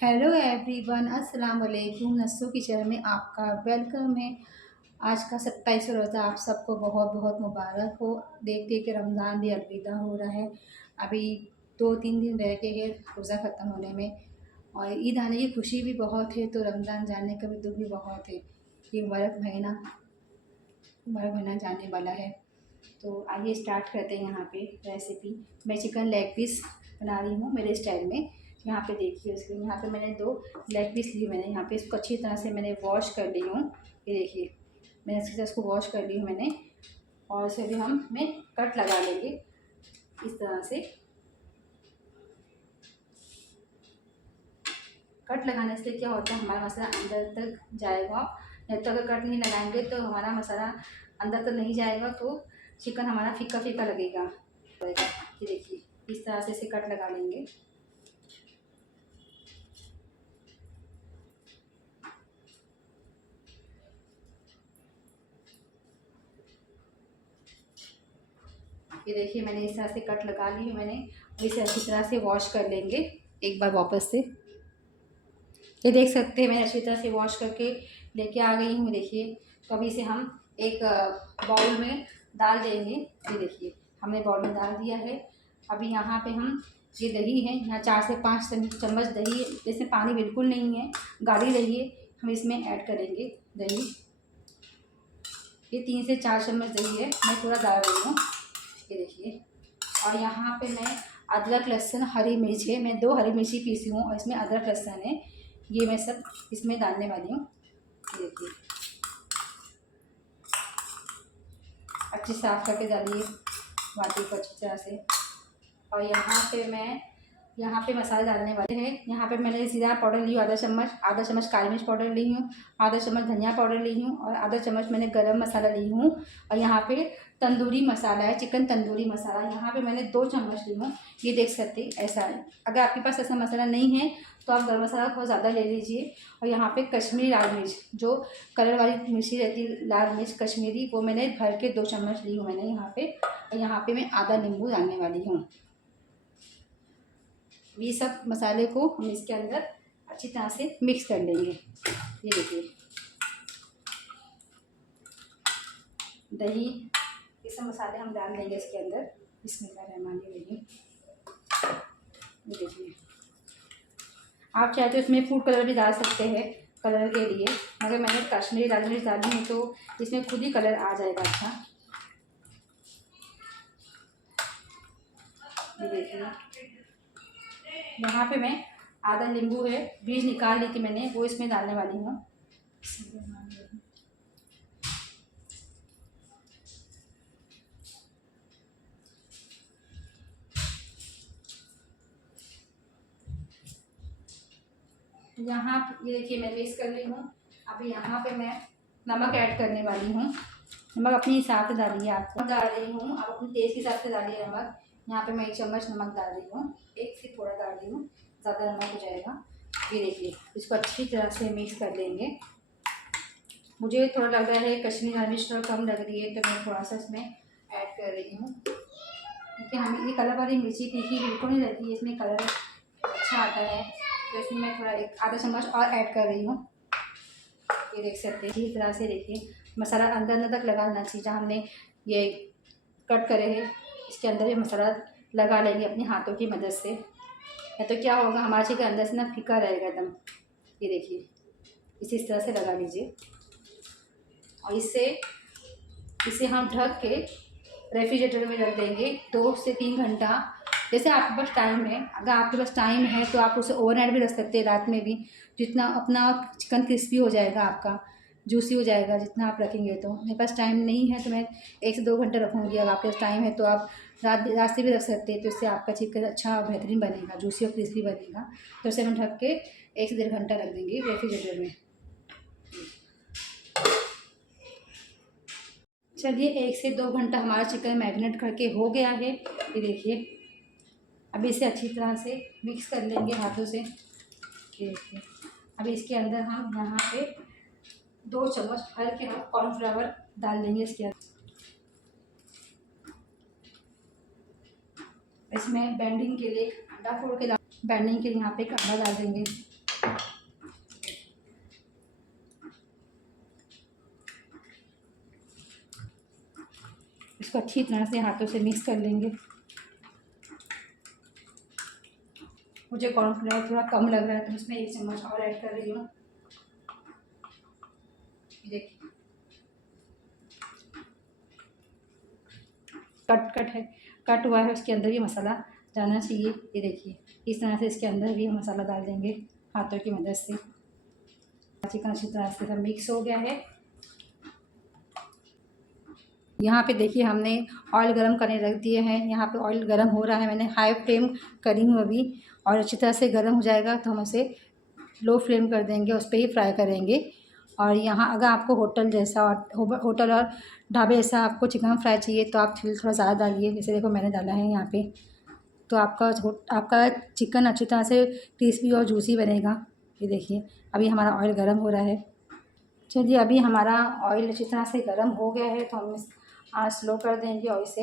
Hello everyone, अस्सलाम वालेकुम। नस्सो kitchen में आपका वेलकम है। आज का 27 रोज़ा आप सबको बहुत बहुत मुबारक हो। देखते कि रमज़ान भी अलविदा हो रहा है। अभी 2-3 दिन रह गए हैं रोज़ा ख़त्म होने में, और ईद आने की खुशी भी बहुत है, तो रमज़ान जाने का भी दुख भी बहुत है। ये मुबारक महीना जाने वाला है। तो आइए स्टार्ट करते हैं। यहाँ पे रेसिपी, मैं चिकन लेग पीस बना रही हूँ मेरे स्टाइल में। यहाँ पे देखिए, उसके यहाँ पे मैंने 2 लेग पीस लिए। मैंने यहाँ पे इसको अच्छी तरह से मैंने वॉश कर ली हूँ। ये देखिए, मैंने अच्छी तरह इसको वॉश कर ली हूँ मैंने। और इसे भी मैं कट लगा लेंगे इस तरह से। कट लगाने से क्या होता है, हमारा मसाला अंदर तक जाएगा। नहीं तो अगर कट नहीं लगाएंगे तो हमारा मसाला अंदर तक नहीं जाएगा, तो चिकन हमारा फीका फीका लगेगा। ये देखिए, इस तरह से इसे कट लगा लेंगे। ये देखिए, मैंने इस तरह से कट लगा ली है मैंने। और इसे अच्छी तरह से वॉश कर लेंगे एक बार वापस से। ये देख सकते हैं, मैंने अच्छी तरह से वॉश करके लेके आ गई हूँ। देखिए, तो अभी इसे हम एक बाउल में डाल देंगे। ये देखिए, हमने बाउल में डाल दिया है। अभी यहाँ पे हम ये दही है, यहाँ 4 से 5 चम्मच दही है। इसमें पानी बिल्कुल नहीं है, गाढ़ी दही है। हम इसमें ऐड करेंगे दही। ये 3 से 4 चम्मच दही है, मैं पूरा डाल रही हूँ। ये देखिए, और यहाँ पे मैं अदरक लहसुन हरी मिर्च है, मैं 2 हरी मिर्ची पीसी हूँ, और इसमें अदरक लहसुन है, ये मैं सब इसमें डालने वाली हूँ। ये देखिए, अच्छी साफ़ करके डालिए बाटी को अच्छी तरह से। और यहाँ पे मसाले डालने वाले हैं। यहाँ पे मैंने ज़ीरा पाउडर ली हूँ आधा चम्मच काली मिर्च पाउडर ली हूँ, आधा चम्मच धनिया पाउडर ली हूँ, और आधा चम्मच मैंने गरम मसाला ली हूँ। और यहाँ पे तंदूरी मसाला है, चिकन तंदूरी मसाला, यहाँ पे मैंने 2 चम्मच ली हूँ। ये देख सकते हैं, ऐसा है। अगर आपके पास ऐसा मसाला नहीं है तो आप गरम मसाला बहुत ज़्यादा ले लीजिए। और यहाँ पे कश्मीरी लाल मिर्च, जो कलर वाली मिर्ची रहती है, लाल मिर्च कश्मीरी, वो मैंने भर के 2 चम्मच ली हूँ मैंने यहाँ पे। और यहाँ पे मैं आधा नींबू डालने वाली हूँ। ये सब मसाले को हम इसके अंदर अच्छी तरह से मिक्स कर लेंगे। ये देखिए, दही, ये सब मसाले हम डाल देंगे इसके अंदर। बिस्मिल्लाहिर्रहमानिर्रहीम। ये देखिए, आप चाहे तो इसमें फूड कलर भी डाल सकते हैं कलर के लिए, मगर मैंने कश्मीरी लाल मिर्च डाली है तो इसमें खुद ही कलर आ जाएगा अच्छा। ये देखिए, यहाँ पे मैं आधा नींबू है, बीज निकाल ली थी मैंने, वो इसमें डालने वाली हूँ। यहाँ ये देखिए, मैं मिक्स कर ली हूँ। अभी यहाँ पे मैं नमक ऐड करने वाली हूँ। नमक अपने हिसाब से डालिए, आपको डाल रही हूँ, आप अपने टेस्ट के हिसाब से डालिए नमक। यहाँ पे मैं 1 चम्मच नमक डाल रही हूँ, 1 से थोड़ा डाल रही हूँ, ज़्यादा नमक हो जाएगा। ये देखिए, इसको अच्छी तरह से मिक्स कर लेंगे। मुझे थोड़ा लग रहा है कश्मीरी लाल मिर्च थोड़ा कम लग रही है, तो मैं थोड़ा सा इसमें ऐड कर रही हूँ, क्योंकि हमें ये कलर वाली मिर्ची तीखी बिल्कुल नहीं रहती है, इसमें कलर अच्छा आता है। तो इसमें मैं थोड़ा आधा चम्मच और ऐड कर रही हूँ। ये देख सकते हैं, इसी तरह से देखिए, मसाला अंदर अंदर तक लगाना चाहिए। जहाँ हमने ये कट करे हैं, इसके अंदर ये मसाला लगा लेंगे अपने हाथों की मदद से। या तो क्या होगा, हमारे चिकन अंदर से ना फीका रहेगा एकदम। ये देखिए, इसी तरह से लगा लीजिए। और इसे हम ढक के रेफ्रिजरेटर में रख देंगे 2 से 3 घंटा, जैसे आपके पास टाइम है। अगर आपके पास टाइम है तो आप उसे ओवरनाइट भी रख सकते हैं, रात में भी। जितना अपना चिकन क्रिस्पी हो जाएगा, आपका जूसी हो जाएगा जितना आप रखेंगे। तो मेरे पास टाइम नहीं है तो मैं 1 से 2 घंटे रखूँगी। अगर आपके पास टाइम है तो आप रात से भी रख सकते हैं, तो इससे आपका चिकन अच्छा और बेहतरीन बनेगा, जूसी और क्रिस्पी बनेगा। तो उसे हम ढक के 1 से 1.5 घंटा रख देंगे रेफ्रिजरेटर में। चलिए, 1 से 2 घंटा हमारा चिकन मैरिनेट करके हो गया है। ये देखिए, अभी इसे अच्छी तरह से मिक्स कर लेंगे हाथों से। ये देखिए, अभी इसके अंदर हम यहाँ पे 2 चम्मच भर के हम कॉर्नफ्लावर डाल देंगे इसके अंदर। इसमें बैंडिंग के लिए अंडा फोड़ के बैंडिंग के लिए यहाँ पे एक अंडा डाल देंगे। इसको अच्छी तरह से हाथों से मिक्स कर लेंगे। मुझे कॉर्नफ्लावर थोड़ा कम लग रहा है तो इसमें 1 चम्मच और ऐड कर रही हूँ। देखिए कट हुआ है, उसके अंदर भी मसाला जाना चाहिए। ये देखिए इस तरह से इसके अंदर भी हम मसाला डाल देंगे हाथों की मदद से। चिकन अच्छी तरह से सब मिक्स हो गया है। यहाँ पे देखिए हमने ऑयल गरम करने रख दिए हैं। यहाँ पे ऑयल गरम हो रहा है, मैंने हाई फ्लेम करी हूँ अभी, और अच्छी तरह से गरम हो जाएगा तो हम उसे लो फ्लेम कर देंगे, उस पर ही फ्राई करेंगे। और यहाँ अगर आपको होटल जैसा होटल और ढाबे जैसा आपको चिकन फ्राई चाहिए तो आप तेल थोड़ा ज़्यादा डालिए। जैसे देखो मैंने डाला है यहाँ पे, तो आपका चिकन अच्छी तरह से क्रिस्पी और जूसी बनेगा। ये देखिए अभी हमारा ऑयल गर्म हो रहा है। चलिए अभी हमारा ऑयल अच्छी तरह से गर्म हो गया है तो हम आँच स्लो कर देंगे और इसे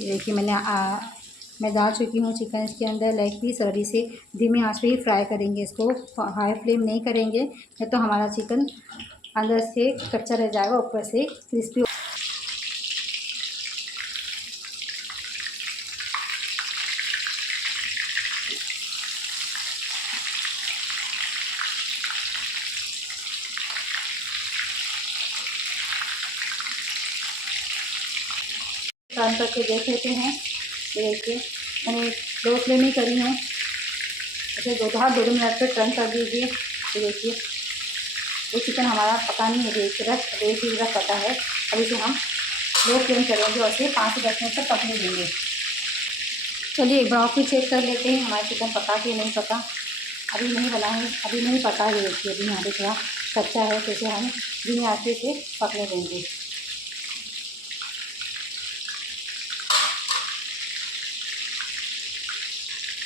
ये देखिए मैं डाल चुकी हूँ चिकन इसके अंदर लेग पीस, और इसे धीमी आंच पे ही फ्राई करेंगे। इसको हाई फ्लेम नहीं करेंगे, नहीं तो हमारा चिकन अंदर से कच्चा रह जाएगा, ऊपर से क्रिस्पी। टर्न करके देख लेते हैं। ये देखिए मैंने लो फ्लेम ही करी है, ऐसे दो मिनट पे टर्न कर दीजिए। ये देखिए ये चिकन हमारा पका नहीं है, एक तरफ पका है। अब इसे हम लो फ्लेम करेंगे और इसे 5 से 10 मिनट तक पकने देंगे। चलिए एक बार और फिर चेक कर लेते हैं हमारा चिकन पका कि नहीं पका। अभी नहीं बना है, अभी नहीं पका है। देखिए अभी यहाँ पे थोड़ा कच्चा है, तो इसे हम धीमी आंच पे से पकने देंगे।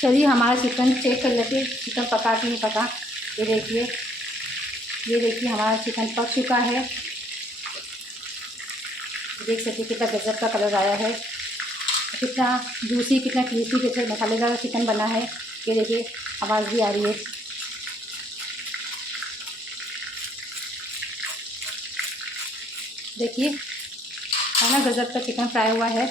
चलिए हमारा चिकन चेक कर लेते हैं चिकन पका कि नहीं पका। ये देखिए हमारा चिकन पक चुका है। देख सकते कितना गजब का कलर आया है, कितना जूसी, कितना क्रिस्पी, कितना मसालेदार चिकन बना है। ये देखिए आवाज़ भी आ रही है। देखिए है ना गजब का चिकन फ्राई हुआ है।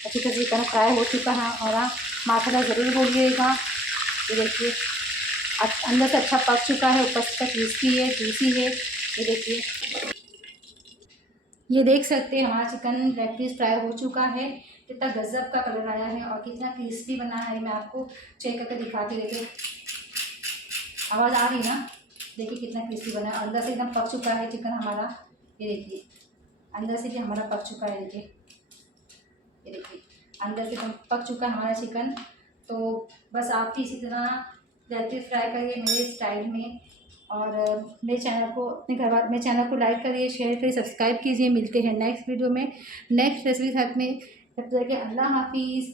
अच्छी तरह चिकन फ्राई हो चुका है और आप माशाल्लाह ज़रूर बोलिएगा। ये देखिए अंदर से अच्छा पक चुका है, ऊपर से क्रिस्पी है, जूसी है। ये देखिए ये देख सकते हैं हमारा चिकन लेग पीस फ्राई हो चुका है। कितना गजब का कलर आया है और कितना क्रिस्पी बना है। मैं आपको चेक करके दिखाती, देखिए आवाज़ आ रही है ना। देखिए कितना क्रिस्पी बना है, अंदर से एकदम पक चुका है चिकन हमारा। ये देखिए अंदर से भी हमारा पक चुका है। देखिए ये देखिए अंदर से एकदम पक चुका है हमारा चिकन। तो बस आप भी इसी तरह लेग पीस फ्राई करिए मेरे स्टाइल में, और मेरे चैनल को लाइक करिए, शेयर करिए, सब्सक्राइब कीजिए। मिलते हैं नेक्स्ट वीडियो में नेक्स्ट रेसिपी के साथ में। तब तक के अल्लाह हाफिज़।